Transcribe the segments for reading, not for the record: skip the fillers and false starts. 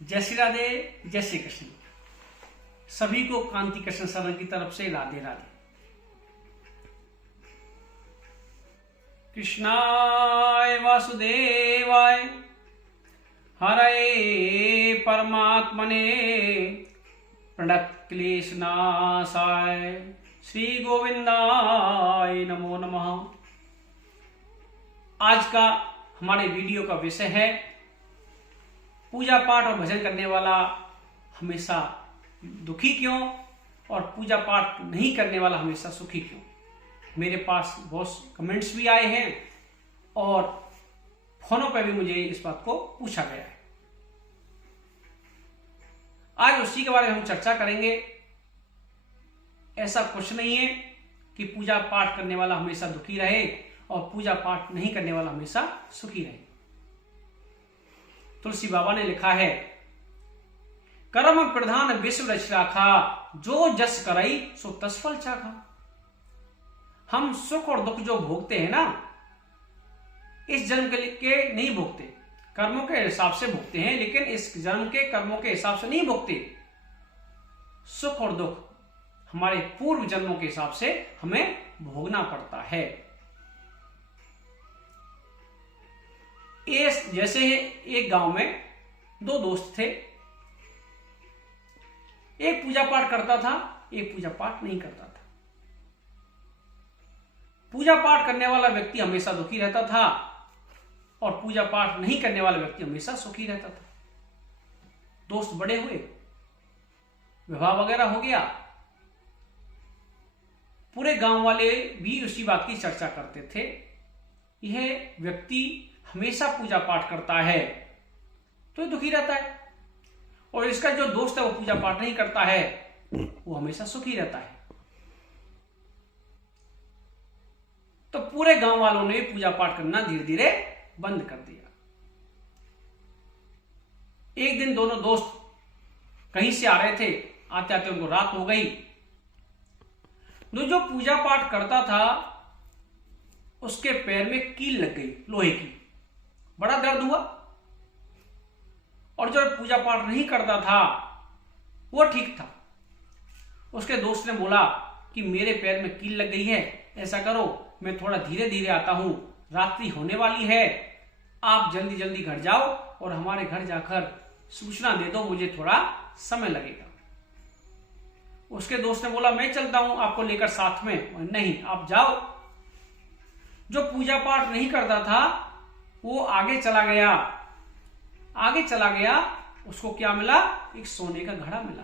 जय श्री राधे, जय श्री कृष्ण। सभी को कांति कृष्ण शरण की तरफ से राधे राधे। कृष्णाय वासुदेवाय हरे परमात्मने प्रणतक्लेशनाशाय श्री गोविंदाय नमो नमः। आज का हमारे वीडियो का विषय है पूजा पाठ और भजन करने वाला हमेशा दुखी क्यों और पूजा पाठ नहीं करने वाला हमेशा सुखी क्यों। मेरे पास बहुत कमेंट्स भी आए हैं और फोनों पर भी मुझे इस बात को पूछा गया है। आज उसी के बारे में हम चर्चा करेंगे। ऐसा कुछ नहीं है कि पूजा पाठ करने वाला हमेशा दुखी रहे और पूजा पाठ नहीं करने वाला हमेशा सुखी रहे। तुलसी बाबा ने लिखा है, कर्म प्रधान विश्व रच राखा, जो जस करई सो तसफल चाखा। हम सुख और दुख जो भोगते हैं ना, इस जन्म के नहीं भोगते, कर्मों के हिसाब से भोगते हैं, लेकिन इस जन्म के कर्मों के हिसाब से नहीं भोगते। सुख और दुख हमारे पूर्व जन्मों के हिसाब से हमें भोगना पड़ता है। जैसे एक गांव में दो दोस्त थे, एक पूजा पाठ करता था, एक पूजा पाठ नहीं करता था। पूजा पाठ करने वाला व्यक्ति हमेशा दुखी रहता था और पूजा पाठ नहीं करने वाला व्यक्ति हमेशा सुखी रहता था। दोस्त बड़े हुए, विवाह वगैरह हो गया। पूरे गांव वाले भी उसी बात की चर्चा करते थे, यह व्यक्ति हमेशा पूजा पाठ करता है तो ये दुखी रहता है, और इसका जो दोस्त है वो पूजा पाठ नहीं करता है, वो हमेशा सुखी रहता है। तो पूरे गांव वालों ने पूजा पाठ करना धीरे धीरे बंद कर दिया। एक दिन दोनों दोस्त कहीं से आ रहे थे, आते आते उनको रात हो गई। जो पूजा पाठ करता था उसके पैर में कील लग गई लोहे की, बड़ा दर्द हुआ। और जो पूजा पाठ नहीं करता था वो ठीक था। उसके दोस्त ने बोला कि मेरे पैर में कील लग गई है, ऐसा करो मैं थोड़ा धीरे धीरे आता हूं, रात्रि होने वाली है, आप जल्दी जल्दी घर जाओ और हमारे घर जाकर सूचना दे दो, मुझे थोड़ा समय लगेगा। उसके दोस्त ने बोला मैं चलता हूं आपको लेकर साथ में। नहीं, आप जाओ। जो पूजा पाठ नहीं करता था वो आगे चला गया। आगे चला गया, उसको क्या मिला? एक सोने का घड़ा मिला।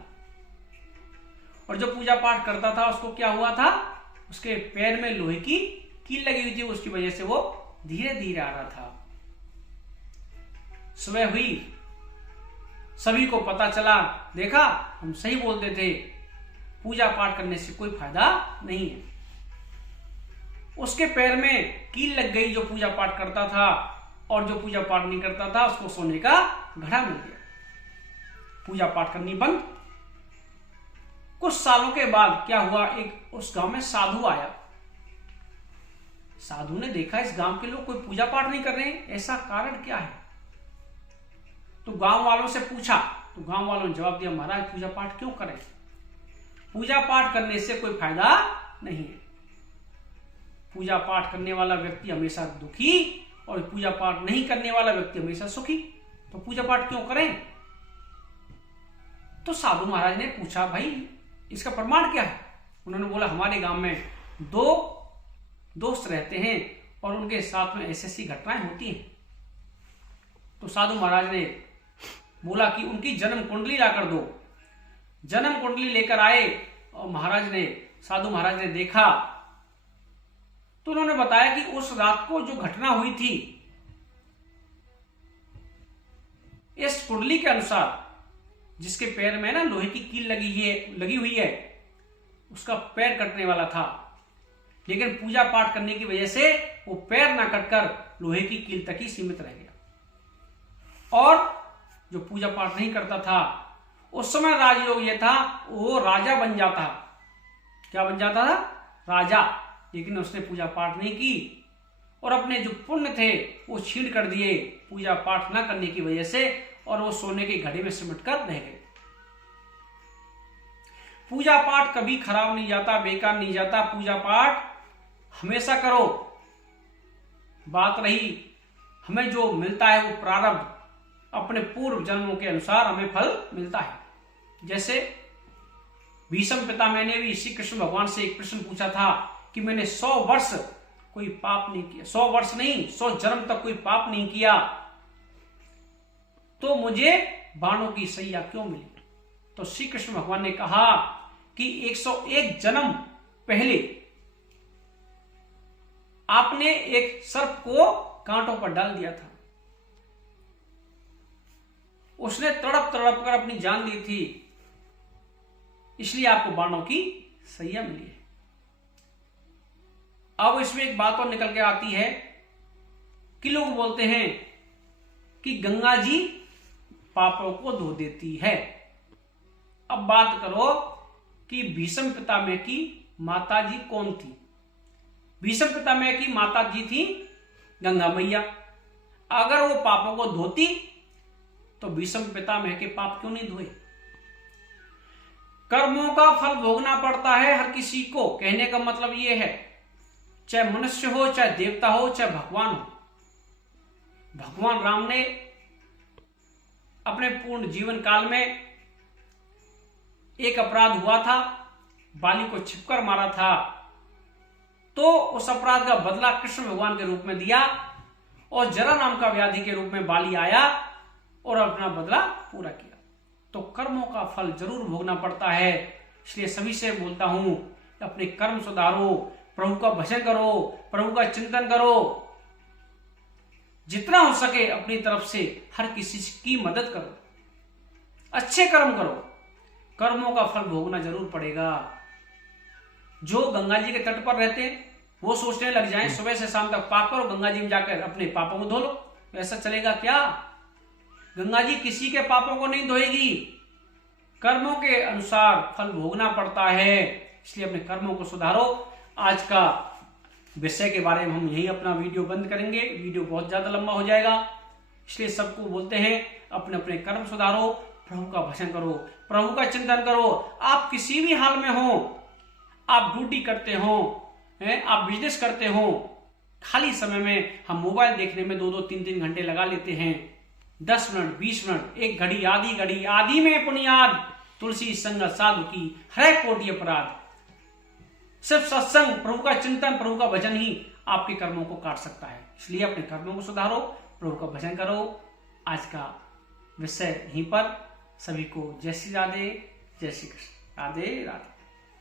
और जो पूजा पाठ करता था उसको क्या हुआ था? उसके पैर में लोहे की कील लगी हुई थी, उसकी वजह से वो धीरे धीरे आ रहा था। सुबह हुई, सभी को पता चला, देखा हम सही बोलते थे, पूजा पाठ करने से कोई फायदा नहीं है। उसके पैर में कील लग गई जो पूजा पाठ करता था, और जो पूजा पाठ नहीं करता था उसको सोने का घड़ा मिल गया। पूजा पाठ करनी बंद। कुछ सालों के बाद क्या हुआ, एक उस गांव में साधु आया। साधु ने देखा इस गांव के लोग कोई पूजा पाठ नहीं कर रहे हैं, ऐसा कारण क्या है? तो गांव वालों से पूछा, तो गांव वालों ने जवाब दिया, महाराज पूजा पाठ क्यों करें, पूजा पाठ करने से कोई फायदा नहीं है। पूजा पाठ करने वाला व्यक्ति हमेशा दुखी और पूजा पाठ नहीं करने वाला व्यक्ति हमेशा सुखी, तो पूजा पाठ क्यों करें? तो साधु महाराज ने पूछा, भाई इसका प्रमाण क्या है? उन्होंने बोला, हमारे गांव में दो दोस्त रहते हैं और उनके साथ में ऐसी घटनाएं होती हैं। तो साधु महाराज ने बोला कि उनकी जन्म कुंडली लाकर दो। जन्म कुंडली लेकर आए और साधु महाराज ने देखा तो उन्होंने बताया कि उस रात को जो घटना हुई थी, इस कुंडली के अनुसार जिसके पैर में ना लोहे की कील लगी हुई है, उसका पैर कटने वाला था, लेकिन पूजा पाठ करने की वजह से वो पैर ना कटकर लोहे की कील तक ही सीमित रह गया। और जो पूजा पाठ नहीं करता था, उस समय राजयोग ये था, वो राजा बन जाता। क्या बन जाता था? राजा। लेकिन उसने पूजा पाठ नहीं की और अपने जो पुण्य थे वो छीन कर दिए पूजा पाठ न करने की वजह से, और वो सोने के घड़े में सिमट कर रह गए। पूजा पाठ कभी खराब नहीं जाता, बेकार नहीं जाता। पूजा पाठ हमेशा करो। बात रही हमें जो मिलता है वो प्रारब्ध, अपने पूर्व जन्मों के अनुसार हमें फल मिलता है। जैसे भीष्म पितामह ने भी श्री कृष्ण भगवान से एक प्रश्न पूछा था कि मैंने 100 वर्ष कोई पाप नहीं किया, 100 वर्ष नहीं 100 जन्म तक कोई पाप नहीं किया, तो मुझे बाणों की सैया क्यों मिली? तो श्री कृष्ण भगवान ने कहा कि 101 जन्म पहले आपने एक सर्प को कांटों पर डाल दिया था, उसने तड़प तड़प कर अपनी जान दी थी, इसलिए आपको बाणों की सैया मिली है। अब इसमें एक बात और निकल के आती है कि लोग बोलते हैं कि गंगा जी पापों को धो देती है। अब बात करो कि भीष्म पितामह की माता जी कौन थी? भीष्म पितामह की माता जी थी गंगा मैया। अगर वो पापों को धोती तो भीष्म पितामह के पाप क्यों नहीं धोए? कर्मों का फल भोगना पड़ता है हर किसी को। कहने का मतलब यह है, चाहे मनुष्य हो, चाहे देवता हो, चाहे भगवान हो। भगवान राम ने अपने पूर्ण जीवन काल में एक अपराध हुआ था, बाली को छिपकर मारा था, तो उस अपराध का बदला कृष्ण भगवान के रूप में दिया और जरा नाम का व्याधि के रूप में बाली आया और अपना बदला पूरा किया। तो कर्मों का फल जरूर भोगना पड़ता है। इसलिए सभी से बोलता हूं, अपने कर्म सुधारो, प्रभु का भजन करो, प्रभु का चिंतन करो, जितना हो सके अपनी तरफ से हर किसी की मदद करो, अच्छे कर्म करो, कर्मों का फल भोगना जरूर पड़ेगा। जो गंगा जी के तट पर रहते हैं वो सोचने लग जाएं सुबह से शाम तक पाप करो, गंगा जी में जाकर अपने पापों को धो लो, ऐसा चलेगा क्या? गंगा जी किसी के पापों को नहीं धोएगी, कर्मों के अनुसार फल भोगना पड़ता है। इसलिए अपने कर्मों को सुधारो। आज का विषय के बारे में हम यही अपना वीडियो बंद करेंगे, वीडियो बहुत ज्यादा लंबा हो जाएगा। इसलिए सबको बोलते हैं अपने अपने कर्म सुधारो, प्रभु का भजन करो, प्रभु का चिंतन करो। आप किसी भी हाल में हो, आप ड्यूटी करते हो, आप बिजनेस करते हो, खाली समय में हम मोबाइल देखने में 2-2, 3-3 घंटे लगा लेते हैं। 10 मिनट, 20 मिनट, एक घड़ी, आधी घड़ी, आधी में पुण्याद, तुलसी संगत साधु की हरे कोटि अपराध। सिर्फ सत्संग, प्रभु का चिंतन, प्रभु का भजन ही आपके कर्मों को काट सकता है। इसलिए अपने कर्मों को सुधारो, प्रभु का भजन करो। आज का विषय यहीं पर। सभी को जय श्री राधे, जय श्री कृष्ण, राधे राधे।